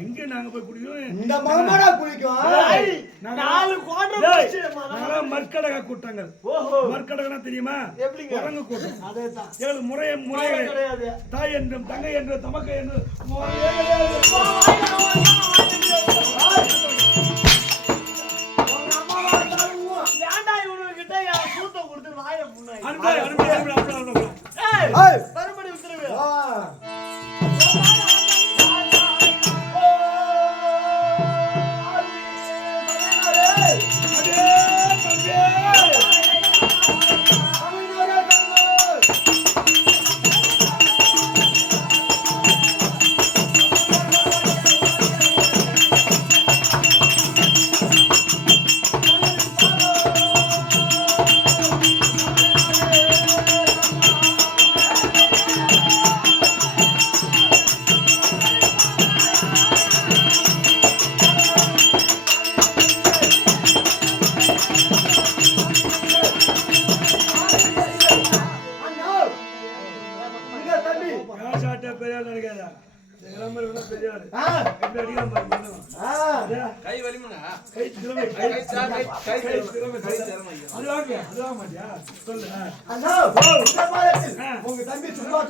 எங்க நாங்க போய் குடிக்கிறோம்? இந்த மகமாடா குடிக்கும். மர்க்கடக கூட்டங்கள். மர்க்கடகனா தெரியுமா? குரங்கு கூட்டம். ஏழு முறை கிடையாது. தாய் என்றும் தங்கை என்றும் தமக்கை என்றும் உங்க தம்பி சும்மா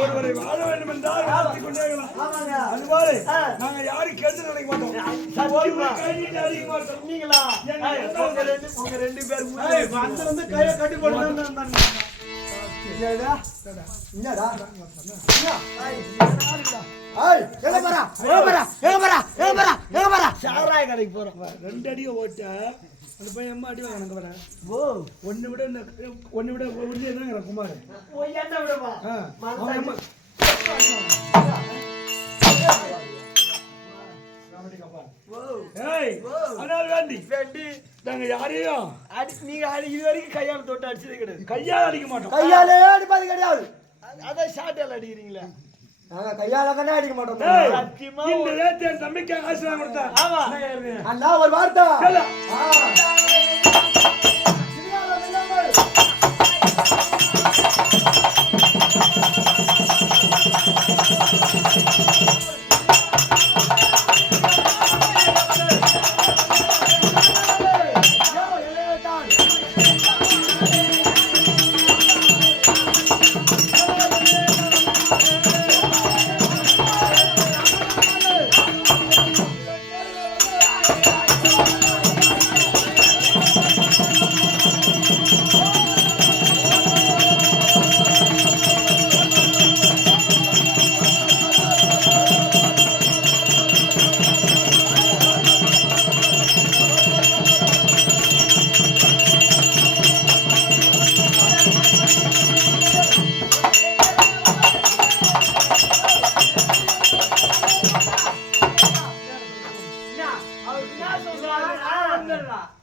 ஒருவரை வாழ வேண்டும் என்றால் அதுபோல நாங்க யாரும் கேட்டு நினைக்க மாட்டோம். உங்க ரெண்டு பேர் கையை கட்டி போட்டு கடைக்கு போறோம். 2 அடியை ஓட்ட அந்த பையன் அம்மா அடி வாங்க வரேன். ஒன்னு விட என்ன குமார் நாங்க யாரையும் நீங்க இது வரைக்கும் கையால தொட்டு அடிச்சதே கிடையாது. கையால அடிக்க மாட்டோம். கையாலே அடிப்பது கிடையாது. அதான் ஷார்ட்டால அடிக்கிறீங்களா? நாங்க கையால தானே அடிக்க மாட்டோம். சத்தியமா இந்த வேட்டை தம்பிக்கு ஆசீர்வாதம் கொடுத்தா. ஆமா அண்ணா ஒரு வார்த்தை.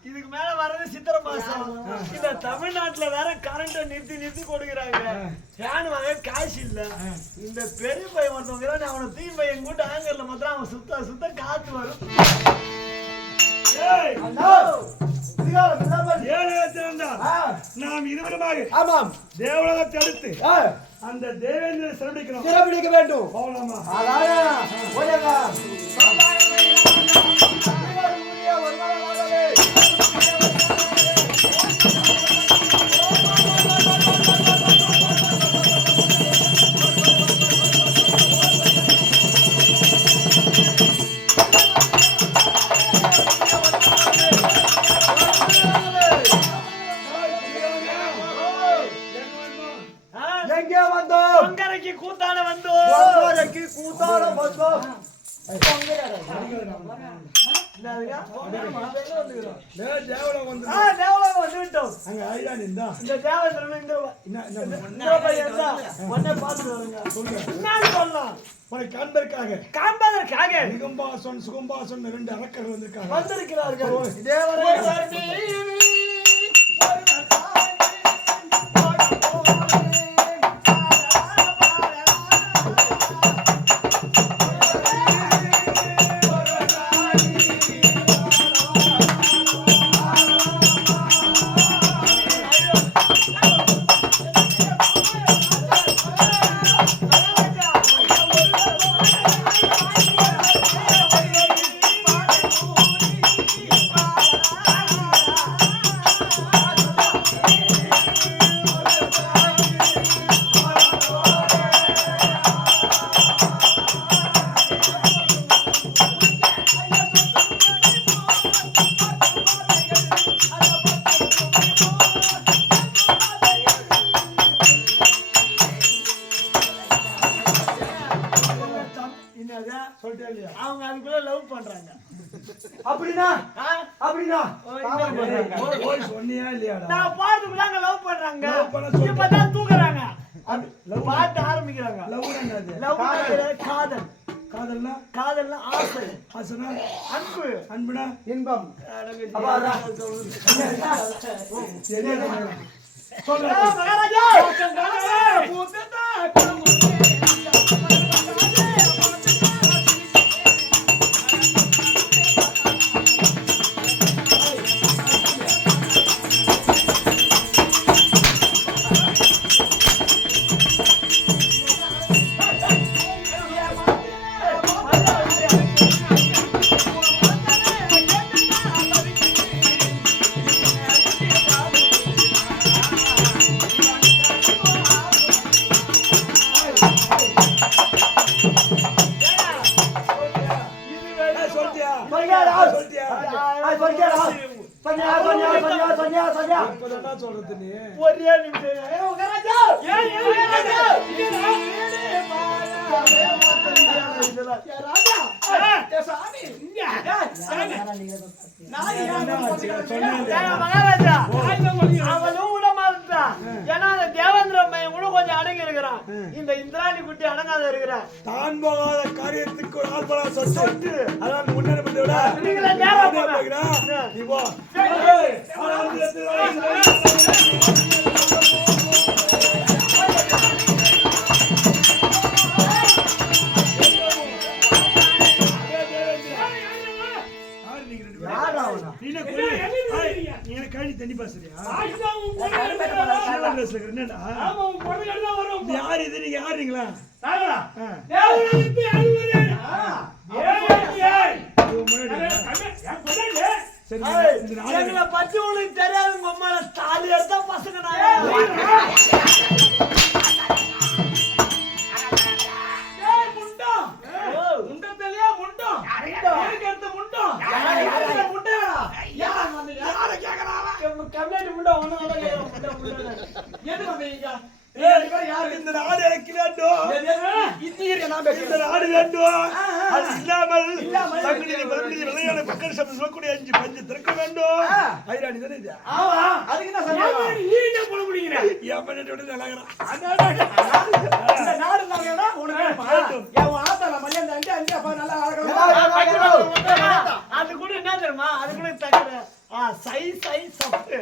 இதுக்கு மேல வர்றது சித்திரை மாசம். இந்த தமிழ்நாட்டுல வேற கரண்ட நிறுத்தி கொடுக்குறாங்க. ஃபேன் வாங்க காசு இல்ல. இந்த பெரிய பையன் ஒருத்தவங்க அவனை தூக்கி பையன் கூட்ட ஆங்கர்ல மாத்திரம் அவன் சுத்த காத்து வரும். நாம் இருவருமாக தேவலகத்தை அடுத்து அந்த தேவேந்திர சிறப்பிடிக்க வேண்டும். போகலாமா? தேவலம் வந்து தேவலோகம் வந்து விட்டோம். அங்க ஐராணி இந்தா இந்த தேவேந்திரன் இந்த பையன் தான் உடனே பார்த்துட்டு வருங்க. என்னன்னு சொல்லலாம்? உனக்கு காண்பதற்காக காண்பதற்காக நிகம்பாசன் சுகம்பாசன் 2 அரக்கர்கள் வந்திருக்காங்க. வந்திருக்கிறார்கள். தேவரை அவங்க அதுக்குள்ள லவ் பண்றாங்க. அப்படினா போய் சொன்னியா இல்லையாடா? நான் பாட்டுக்குள்ள லவ் பண்றாங்க. இப்பதான் தூக்குறாங்க. பாட்டு ஆரம்பிக்கிறாங்க. லவ் காதல். காதல்னா ஆசை. அன்புனா இன்பம். மகாராஜா சொல்றது நீ ஒரே நிமிஷம். மகாராஜா அவனும் விட மாட்டான். ஏன்னா அந்த தேவேந்திர மையம் கூட கொஞ்சம் அடங்கி இருக்கிறான். இந்த இந்திராணி குட்டி அடங்காத இருக்கிறான். தான் போகாத காரியத்துக்கு ஒரு ஆள் போல சொட்டு அதான் முன்னேற பண்ணி விட நீங்களே நேரா போங்க. நீ போ. கழனி தண்ணி பாசுறியா? யாரு இது? நீங்க யாருங்களா? எங்களை பத்தி உங்களுக்கு தெரியாது. உங்க தாலி எடுத்தா பசங்க கம்மியாட்டி முண்டா இந்த நாடு எனக்கு வேண்டும். இந்த நாடு வேண்டும். அது இல்லாமல் தங்களின் மறுபடியும் விளையாட பக்கம் சொல்லக்கூடிய 5 பஞ்சு திறக்க வேண்டும். ஐராணி தானே இது? அதுக்கு என்ன சொல்றீங்க? நீங்க போட முடியுங்க. என் பண்ணிட்டு நல்லாகிறான். இந்த நாடு நல்லானா உனக்கு என் ஆத்தால மல்லியம் தாண்டி அங்க அப்ப நல்லா அது கூட என்ன தெரியுமா? அது கூட தக்கற சை சப்பு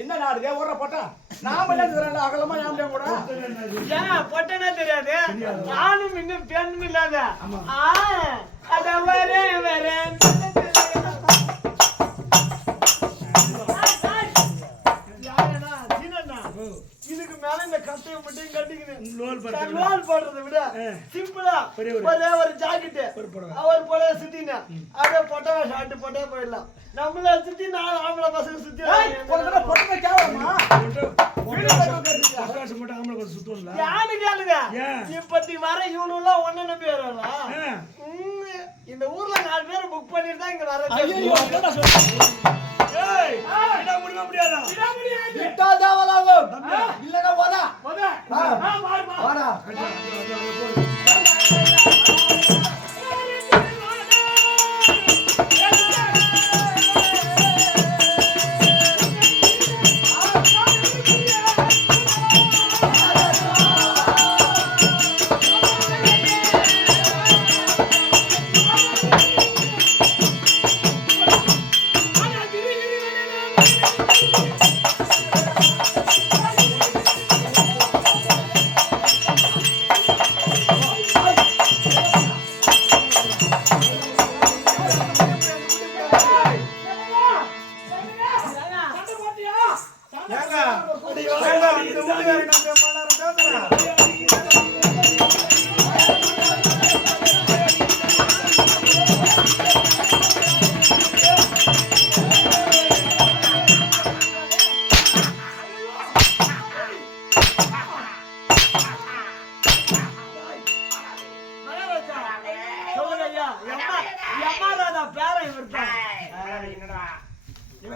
என்ன நாடு ஊற போட்டா நான் அகலமா ஞாபகம் கூட பொட்டனா தெரியாது. நானும் இன்னும் பெண்ணும் இல்லாத அத வேற இதுக்கு மேல இந்த கட்டையை மட்டும் கட்டிக்கணும். லோல் போடுறதை விட சிம்பிளா ஒரே ஒரு ஜாக்கெட்டு ஒரு புடவை சுத்தினா அப்படியே பொட்டவை ஷார்ட் போட்டே போயிடலாம். நம்மள சுத்தி 4 ஆம்பளை பசங்க சுத்தி இப்பத்தி வர இவனுலாம் ஒன்னு நம்பி வர்றாங்களா? இந்த ஊர்ல 4 பேர் புக் பண்ணிட்டு தான் இங்க வர. ஏய் என்ன முடிய முடியாதா விட முடியாது. விட்டா தேவலாகும் இல்லனா போடா போதா. மாறு மாறு. போடா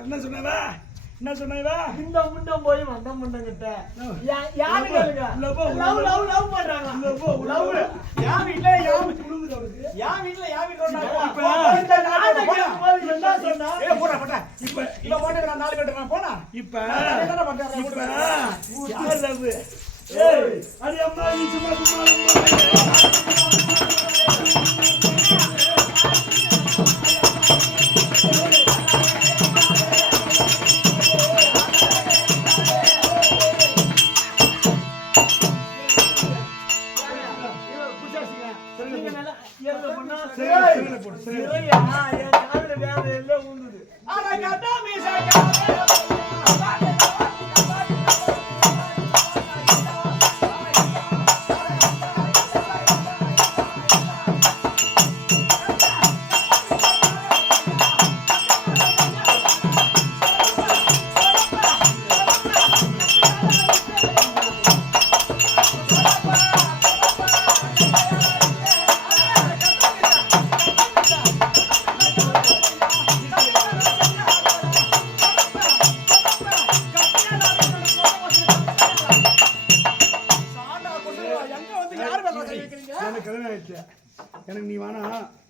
என்ன சொன்னவா என்ன சொன்னவா இந்த முண்டம் போய் வந்த முண்டம் கிட்ட யாரு கேளுங்க லவ் லவ் லவ் பண்றாங்க லவ் யார் வீட்ல யார் விழுகுது அவருக்கு யார் வீட்ல யார் வீட்ல இப்ப இந்த நாட்டுக்கு போய் என்ன சொன்னா ஏய் போடா போடா இப்ப இவ போட்டு நான் 4 கட்டறேன் நான் போடா இப்ப என்ன பண்றாரு இப்ப யார் லவ் ஏய் அடி அம்மா நீ சும்மா சும்மா அட கட்டா மீசை எனக்கு கல்யாணம் ஆயிடுச்சு எனக்கு நீ வேணா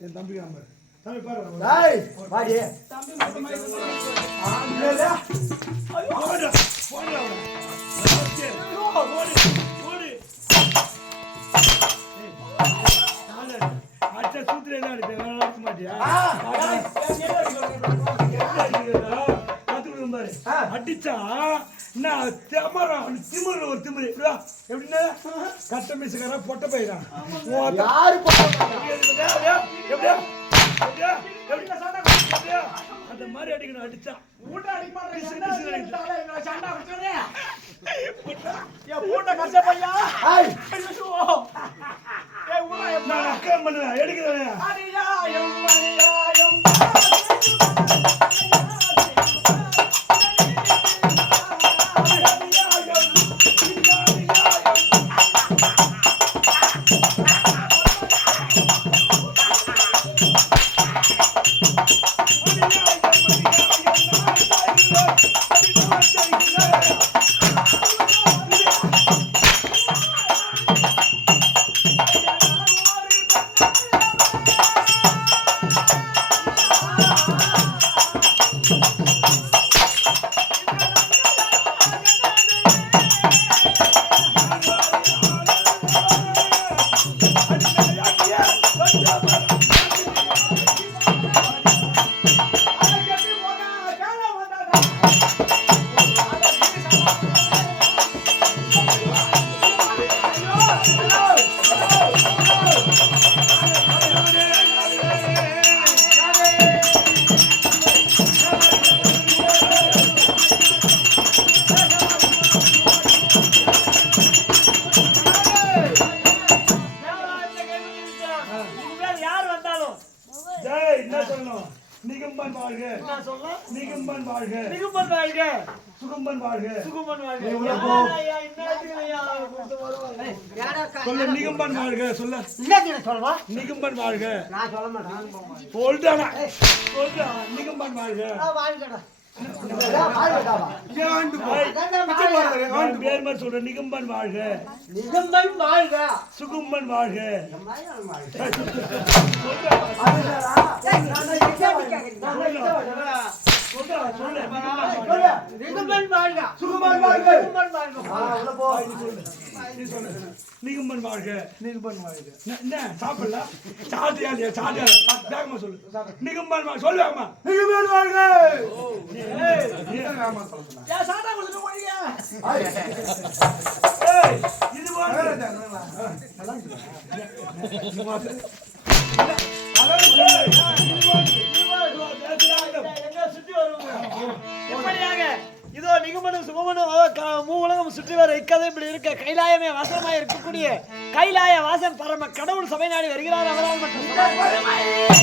என் தம்பி நம்பர் தம்பி பாரு டேய் வாடி போடா போடா ஓடு ஓடு அச்சா சூத்திரே தான் அடிப்பேன் வேற அடிக்க மாட்டியா அடிச்சா நான் திமுற ஒரு திமுறை எப்படின்னா கட்ட மீசுக்கார பொட்ட போயிடான் யாரு அந்த மாதிரி அடிக்கணும் அடிச்சா ஊட்ட அடி பண்றீங்க சண்டை குடுறே ஏ ஊட்ட கஷ்ட பையா ஏய் ஏ ஊரா நான் அக்கம் பண்ணுவேன் எடுக்கிறேன் அடியாயம் அடியாயம் நிகம்பன் வாழ்க என்ன சொல்லலாம் நிகம்பன் வாழ்க நிகும்பன் வாழ்க சுகம்பன் வாழ்க சுகுமன் வாழ்க ஐயா இன்னையா கூட்டி வருவாங்க சொல்ல நிகம்பன் வாழ்க சொல்ல என்ன சொல்வா நிகம்பன் வாழ்க நான் சொல்ல மாட்டேன் சொல்றானா சொல்றா நிகம்பன் வாழ்க வாழ்கடா பேர் மாதிரி சொல்றேன். நிகம்பன் வாழ்க, நிகம்பன் வாழ்க, சுகும்பன் வாழ்க. நிகம்பன் வாழ்க, சுகும்பன் வாழ்க, சுகும்பன் வாழ்க. உள்ள போ. நிகம்பன் வாழ்க, நிகம்பன் வாழ்க. என்ன சாப்பிடல? சாட்டியா இல்லையா? சாட்டியா? வேகமா சொல்லு. நிகம்பன் வாழ்க சொல்லு. ஆமா, நிகம்பன் வாழ்க. ஏன் சாட்டா கொடுத்துட்டு போறீங்க? இது போல எப்படியாக இதோ நிகமனும் சுகமனும் மூவுலகம் சுற்றி வர இக்கதை இப்படி இருக்க கைலாயமே வாசனமாய் இருக்கக்கூடிய கைலாய வாசன் பரம கடவுள் சபை நாடி வருகிறார். அவரால் மட்டும்